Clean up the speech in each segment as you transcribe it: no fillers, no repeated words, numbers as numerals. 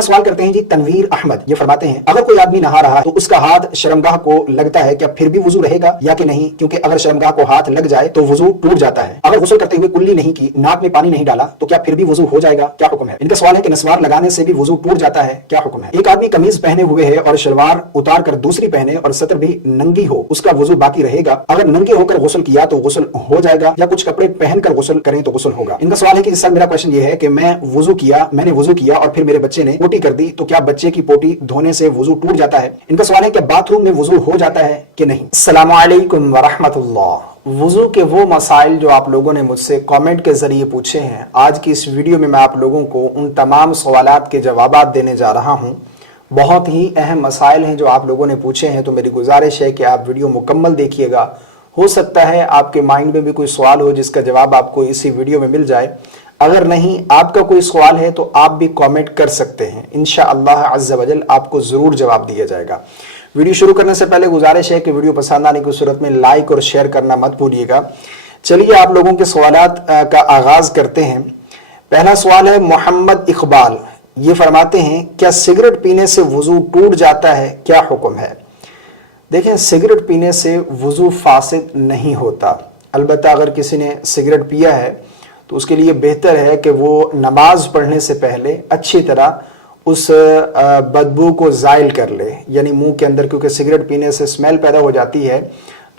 अगला सवाल करते हैं जी तनवीर अहमद। ये फरमाते हैं अगर कोई आदमी नहा रहा है तो उसका हाथ शर्मगाह को लगता है, क्या फिर भी वुजू रहेगा या कि नहीं? क्योंकि अगर शर्मगाह को हाथ लग जाए तो वुजू टूट जाता है। अगर गुस्ल करते हुए कुल्ली नहीं की, नाक में पानी नहीं डाला तो क्या फिर भी वुजू हो जाएगा? क्या हुक्म है? इनका सवाल है कि नस्वार लगाने से भी वुजू टूट जाता है, क्या हुक्म है? एक आदमी कमीज पहने हुए है और शलवार उतार कर दूसरी पहने और सतर भी नंगी हो, उसका वुजू बाकी रहेगा? अगर नंगे होकर गुस्ल किया तो गुस्ल हो जाएगा या कुछ कपड़े पहनकर गुस्ल करें तो गुस्ल होगा? इनका सवाल है कि सर मेरा क्वेश्चन ये है कि मैंने वुजू किया और फिर मेरे बच्चे ने पोटी कर दी, तो क्या बच्चे की पोटी धोने से वुजू टूट जाता है? इनका सवाल है कि बाथरूम में वुजू हो जाता है कि नहीं? अस्सलामु अलैकुम व रहमतुल्लाह। वुजू के वो मसाइल जो आप लोगों ने मुझसे कमेंट के जरिए पूछे हैं, आज की इस वीडियो में मैं आप लोगों को उन तमाम सवालात के जवाबात देने जा रहा हूं। बहुत ही अहम मसाइल हैं जो आप लोगों ने पूछे हैं, तो मेरी गुजारिश है कि आप वीडियो मुकम्मल देखिएगा। हो सकता है आपके माइंड में भी कोई सवाल हो जिसका जवाब आपको इसी वीडियो में मिल जाए। अगर नहीं आपका कोई सवाल है तो आप भी कमेंट कर सकते हैं, इंशाअल्लाह अज़्ज़ा वजल आपको जरूर जवाब दिया जाएगा। वीडियो शुरू करने से पहले गुजारिश है कि वीडियो पसंद आने की सूरत में लाइक और शेयर करना मत भूलिएगा। चलिए आप लोगों के सवालात का आगाज करते हैं। पहला सवाल है मोहम्मद इकबाल। ये फरमाते हैं क्या सिगरेट पीने से वुजू टूट जाता है, क्या हुक्म है? देखें, सिगरेट पीने से वुजू फासिद नहीं होता। अलबत्ता अगर किसी ने सिगरेट पिया है तो उसके लिए बेहतर है कि वो नमाज पढ़ने से पहले अच्छी तरह उस बदबू को ज़ाइल कर ले, यानी मुंह के अंदर, क्योंकि सिगरेट पीने से स्मेल पैदा हो जाती है,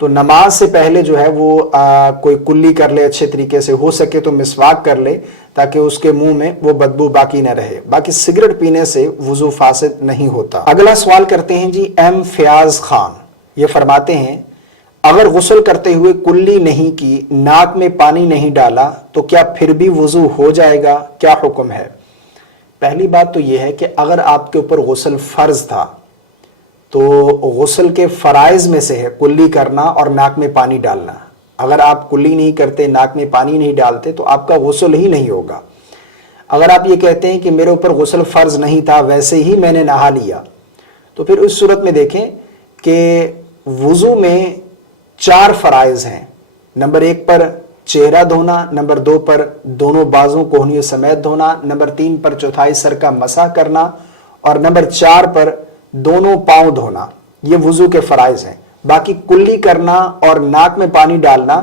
तो नमाज से पहले जो है वो कोई कुल्ली कर ले, अच्छे तरीके से हो सके तो मिसवाक कर ले ताकि उसके मुंह में वो बदबू बाकी न रहे। बाकी सिगरेट पीने से वुजू फासिद नहीं होता। अगला सवाल करते हैं जी एम फयाज खान। ये फरमाते हैं अगर गुस्ल करते हुए कुल्ली नहीं की, नाक में पानी नहीं डाला तो क्या फिर भी वुजू हो जाएगा, क्या हुक्म है? पहली बात तो यह है कि अगर आपके ऊपर गुस्ल फर्ज था तो गुस्ल के फराइज में से है कुल्ली करना और नाक में पानी डालना। अगर आप कुल्ली नहीं करते, नाक में पानी नहीं डालते तो आपका गुस्ल ही नहीं होगा। अगर आप ये कहते हैं कि मेरे ऊपर गुस्ल फर्ज नहीं था, वैसे ही मैंने नहा लिया, तो फिर उस सूरत में देखें कि वुजू में 4 फराइज हैं। नंबर 1 पर चेहरा धोना, नंबर 2 पर दोनों बाजू कोहनियों समेत धोना, नंबर 3 पर चौथाई सर का मसा करना और नंबर 4 पर दोनों पांव धोना। ये वुजू के फराइज हैं। बाकी कुल्ली करना और नाक में पानी डालना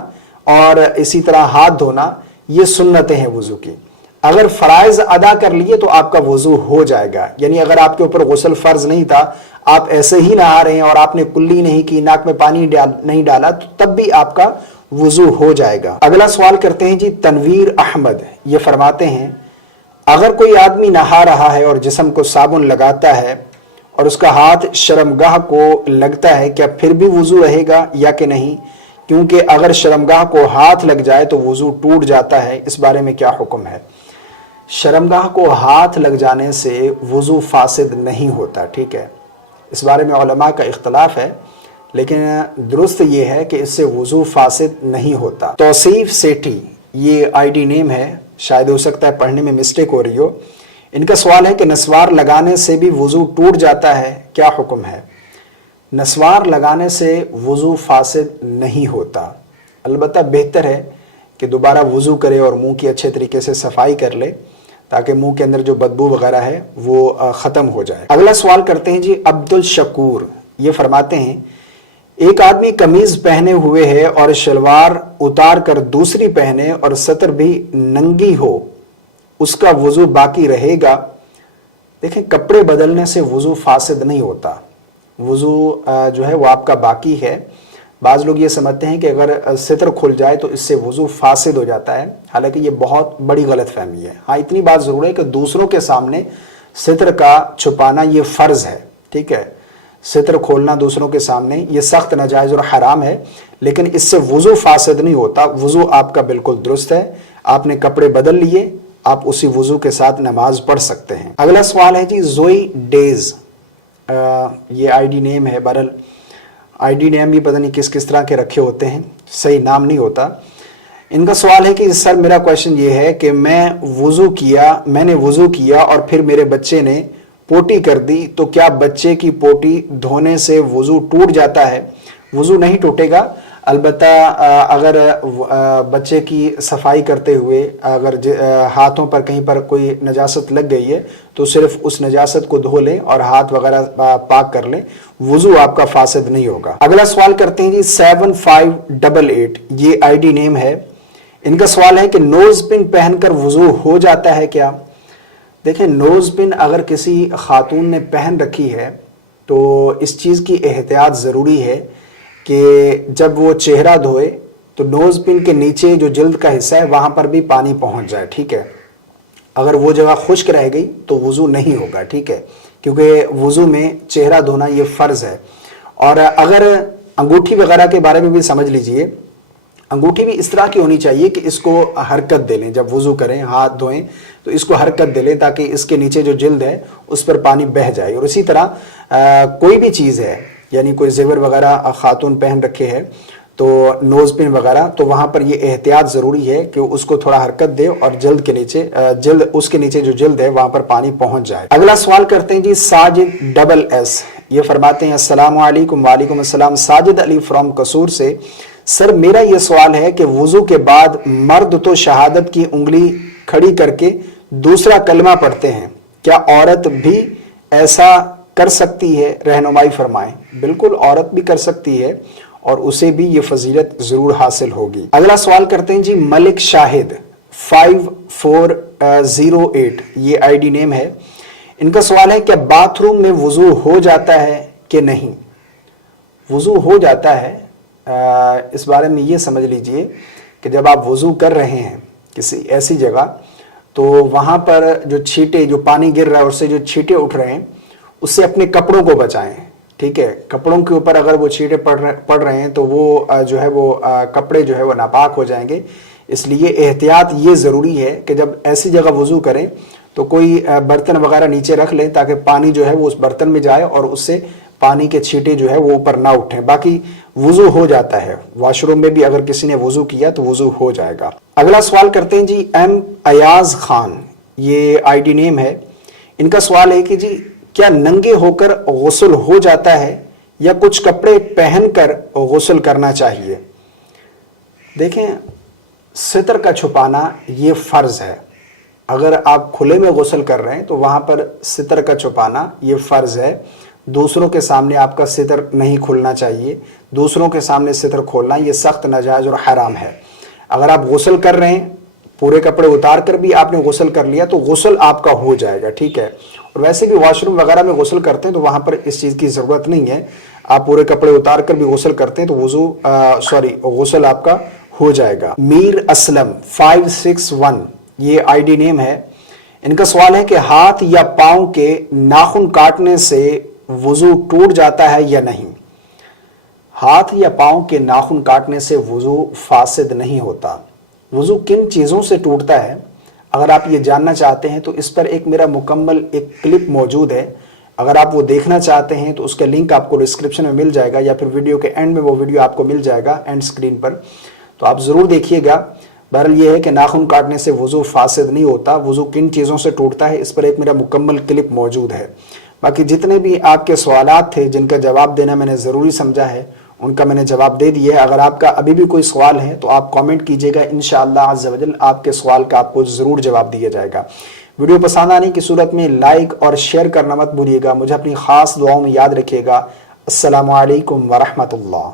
और इसी तरह हाथ धोना, ये सुन्नतें हैं वुजू की। अगर फराइज अदा कर लिए तो आपका वुजू हो जाएगा। यानी अगर आपके ऊपर गुस्ल फर्ज नहीं था, आप ऐसे ही नहा रहे हैं और आपने कुल्ली नहीं की, नाक में पानी नहीं डाला, तो तब भी आपका वुजू हो जाएगा। अगला सवाल करते हैं जी तनवीर अहमद। ये फरमाते हैं अगर कोई आदमी नहा रहा है और जिस्म को साबुन लगाता है और उसका हाथ शर्मगाह को लगता है, क्या फिर भी वुजू रहेगा या कि नहीं? क्योंकि अगर शर्मगाह को हाथ लग जाए तो वुजू टूट जाता है, इस बारे में क्या हुक्म है? शर्मगाह को हाथ लग जाने से वुजू फासिद नहीं होता, ठीक है। इस बारे में उलमा का इख्तलाफ है, लेकिन दुरुस्त ये है कि इससे वुजू फासिद नहीं होता। तौसीफ सेठी ये आईडी नेम है, शायद हो सकता है पढ़ने में मिस्टेक हो रही हो। इनका सवाल है कि नस्वार लगाने से भी वुजू टूट जाता है, क्या हुक्म है? नस्वार लगाने से वुजू फासिद नहीं होता। अलबत्ता बेहतर है कि दोबारा वुजू करे और मुंह की अच्छे तरीके से सफाई कर ले ताकि मुंह के अंदर जो बदबू वगैरह है वो ख़त्म हो जाए। अगला सवाल करते हैं जी अब्दुल शकूर। ये फरमाते हैं एक आदमी कमीज पहने हुए है और शलवार उतार कर दूसरी पहने और सतर भी नंगी हो, उसका वुजू बाकी रहेगा? देखें, कपड़े बदलने से वुजू फासिद नहीं होता। वुजू जो है वो आपका बाकी है। बाज़ लोग ये समझते हैं कि अगर सितर खुल जाए तो इससे वुजू फासिद हो जाता है, हालांकि ये बहुत बड़ी गलतफहमी है। हाँ, इतनी बात ज़रूर है कि दूसरों के सामने सितर का छुपाना ये फ़र्ज़ है, ठीक है। सितर खोलना दूसरों के सामने ये सख्त नाजायज़ और हराम है, लेकिन इससे वुजू फासिद नहीं होता। वुजू आपका बिल्कुल दुरुस्त है। आपने कपड़े बदल लिए, आप उसी वुजू के साथ नमाज पढ़ सकते हैं। अगला सवाल है जी जोई डेज। ये आईडी नेम है। बहरहाल आईडी नेम भी पता नहीं किस किस तरह के रखे होते हैं, सही नाम नहीं होता। इनका सवाल है कि सर मेरा क्वेश्चन ये है कि मैंने वुजू किया और फिर मेरे बच्चे ने पोटी कर दी, तो क्या बच्चे की पोटी धोने से वुजू टूट जाता है? वुजू नहीं टूटेगा। البتہ اگر بچے کی صفائی کرتے ہوئے اگر ہاتھوں پر کہیں پر کوئی نجاست لگ گئی ہے تو صرف اس نجاست کو دھو لیں اور ہاتھ وغیرہ پاک کر لیں، وضو آپ کا فاسد نہیں ہوگا۔ اگلا سوال کرتے ہیں جی 7588، یہ آئی ڈی نیم ہے، ان کا سوال ہے کہ نوز پن پہن کر وضو ہو جاتا ہے کیا؟ دیکھیں، نوز پن اگر کسی خاتون نے پہن رکھی ہے تو اس چیز کی احتیاط ضروری ہے کہ جب وہ چہرہ دھوئے تو نوز پن کے نیچے جو جلد کا حصہ ہے وہاں پر بھی پانی پہنچ جائے، ٹھیک ہے؟ اگر وہ جگہ خشک رہ گئی تو وضو نہیں ہوگا، ٹھیک ہے؟ کیونکہ وضو میں چہرہ دھونا یہ فرض ہے۔ اور اگر انگوٹھی وغیرہ کے بارے میں بھی سمجھ لیجئے، انگوٹھی بھی اس طرح کی ہونی چاہیے کہ اس کو حرکت دے لیں، جب وضو کریں ہاتھ دھوئیں تو اس کو حرکت دے لیں تاکہ اس کے نیچے جو جلد ہے اس پر پانی بہہ جائے۔ اور اسی طرح کوئی بھی چیز ہے، یعنی کوئی زیور وغیرہ خاتون پہن رکھے ہے تو نوز پن وغیرہ، تو وہاں پر یہ احتیاط ضروری ہے کہ اس کو تھوڑا حرکت دے اور جلد کے نیچے جو جلد ہے وہاں پر پانی پہنچ جائے۔ اگلا سوال کرتے ہیں جی ساجد ڈبل ایس، یہ فرماتے ہیں السلام علیکم۔ وعلیکم السلام۔ ساجد علی فرام قصور سے، سر میرا یہ سوال ہے کہ وضو کے بعد مرد تو شہادت کی انگلی کھڑی کر کے دوسرا کلمہ پڑھتے ہیں، کیا عورت بھی ایسا کر سکتی ہے؟ رہنمائی فرمائیں۔ بالکل عورت بھی کر سکتی ہے اور اسے بھی یہ فضیلت ضرور حاصل ہوگی۔ اگلا سوال کرتے ہیں جی ملک شاہد 5408، یہ آئی ڈی نیم ہے، ان کا سوال ہے کہ باتھ روم میں وضو ہو جاتا ہے کہ نہیں؟ وضو ہو جاتا ہے۔ اس بارے میں یہ سمجھ لیجئے کہ جب آپ وضو کر رہے ہیں کسی ایسی جگہ تو وہاں پر جو چھینٹے، جو پانی گر رہا ہے اس سے جو چھینٹے اٹھ رہے ہیں اس سے اپنے کپڑوں کو بچائیں، ٹھیک ہے؟ کپڑوں کے اوپر اگر وہ چھینٹے پڑ رہے ہیں تو وہ جو ہے وہ کپڑے جو ہے وہ ناپاک ہو جائیں گے۔ اس لیے احتیاط یہ ضروری ہے کہ جب ایسی جگہ وضو کریں تو کوئی برتن وغیرہ نیچے رکھ لیں تاکہ پانی جو ہے وہ اس برتن میں جائے اور اس سے پانی کے چھینٹے جو ہے وہ اوپر نہ اٹھیں۔ باقی وضو ہو جاتا ہے، واش روم میں بھی اگر کسی نے وضو کیا تو وضو ہو جائے گا۔ اگلا سوال کرتے ہیں جی ایم ایاز خان، یہ آئی ڈی نیم ہے، ان کا سوال ہے کہ جی کیا ننگے ہو کر غسل ہو جاتا ہے یا کچھ کپڑے پہن کر غسل کرنا چاہیے؟ دیکھیں، ستر کا چھپانا یہ فرض ہے۔ اگر آپ کھلے میں غسل کر رہے ہیں تو وہاں پر ستر کا چھپانا یہ فرض ہے۔ دوسروں کے سامنے آپ کا ستر نہیں کھلنا چاہیے، دوسروں کے سامنے ستر کھولنا یہ سخت ناجائز اور حرام ہے۔ اگر آپ غسل کر رہے ہیں، پورے کپڑے اتار کر بھی آپ نے غسل کر لیا تو غسل آپ کا ہو جائے گا، ٹھیک ہے؟ اور ویسے بھی واش روم وغیرہ میں غسل کرتے ہیں تو وہاں پر اس چیز کی ضرورت نہیں ہے، آپ پورے کپڑے اتار کر بھی غسل کرتے ہیں تو غسل آپ کا ہو جائے گا۔ میر اسلم 561، یہ آئی ڈی نیم ہے، ان کا سوال ہے کہ ہاتھ یا پاؤں کے ناخن کاٹنے سے وضو ٹوٹ جاتا ہے یا نہیں؟ ہاتھ یا پاؤں کے ناخن کاٹنے سے وضو فاسد نہیں ہوتا۔ وضو کن چیزوں سے ٹوٹتا ہے اگر آپ یہ جاننا چاہتے ہیں تو اس پر میرا مکمل ایک کلپ موجود ہے، اگر آپ وہ دیکھنا چاہتے ہیں تو اس کا لنک آپ کو ڈسکرپشن میں مل جائے گا یا پھر ویڈیو کے اینڈ میں وہ ویڈیو آپ کو مل جائے گا اینڈ سکرین پر، تو آپ ضرور دیکھیے گا۔ بہرحال یہ ہے کہ ناخن کاٹنے سے وضو فاسد نہیں ہوتا، وضو کن چیزوں سے ٹوٹتا ہے اس پر میرا مکمل کلپ موجود ہے۔ باقی جتنے بھی آپ کے سوالات تھے جن کا جواب دینا میں نے ضروری سمجھا ہے ان کا میں نے جواب دے دیا ہے۔ اگر آپ کا ابھی بھی کوئی سوال ہے تو آپ کامنٹ کیجئے گا، انشاءاللہ عز و جل آپ کے سوال کا آپ کو ضرور جواب دیا جائے گا۔ ویڈیو پسند آنے کی صورت میں لائک اور شیئر کرنا مت بھولیے گا، مجھے اپنی خاص دعاؤں میں یاد رکھیے گا۔ السلام علیکم ورحمۃ اللہ۔